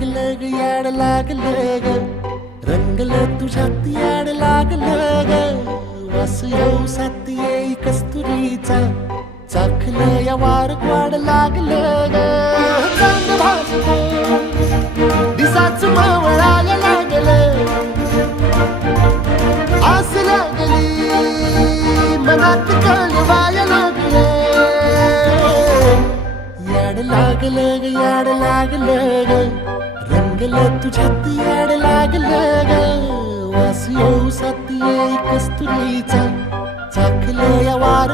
लागलं ग याड लागलं ग रंगलं तुझ्यात याड लागलं ग वास येऊ साथ येई कस्तुरीचा चाखलं या वार वाड लागलं ग चांग भासतो दिसाच मावळायला लागलं आस लागली मनात कळवायला लागलं याड लागलं ग याड लागलं ग रंगलं तुझ्यात याड लागलं ग वास येऊ साथ येई कस्तुरीचा चाखलं या वार